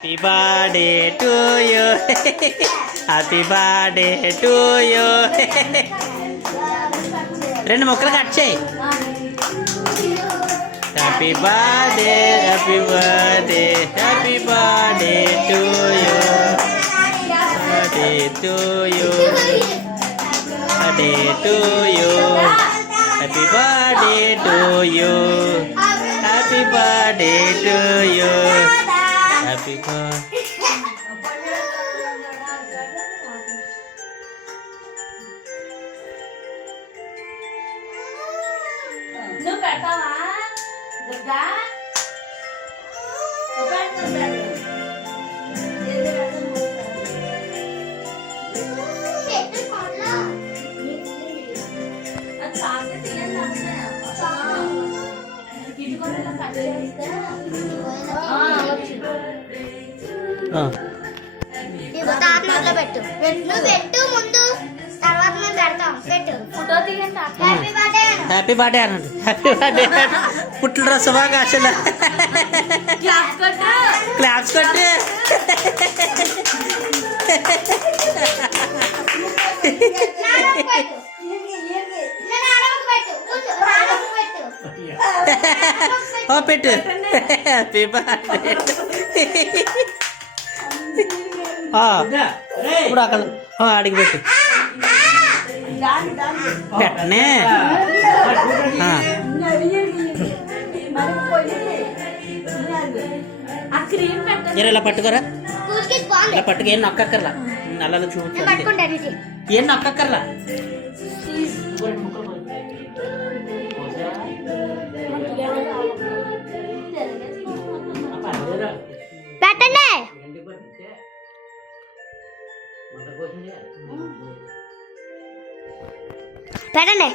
Happy birthday to you. Happy birthday to you. రెండు ముక్కలు cut చేయి. Happy birthday, happy birthday, happy birthday to you. Birthday to you. Birthday to you. Happy birthday to you. Happy birthday to you. Happy birthday. నువ్వు పెడతావా దుర్గా పెట్టు పెట్టు ముందు తర్వాత మేము పెడతాం పెట్టు ఫోటో తీయండి హ్యాపీ బర్త్డే అనండి. హ్యాపీ బర్త్డే పుట్టినరోజు శుభాకాంక్షలు. క్లాప్స్ కొట్టి ఓ పెట్టు. Happy birthday. ఇప్పుడు అక్కడ అడిగి పెట్టు. పెట్టనే ఇలా పట్టుకోరా. ఇలా పట్టుకు ఏం నొక్కర్లా. నల్ల చూపించు. ఏం నొక్కర్లా. పెట్టండి పెట్టండి.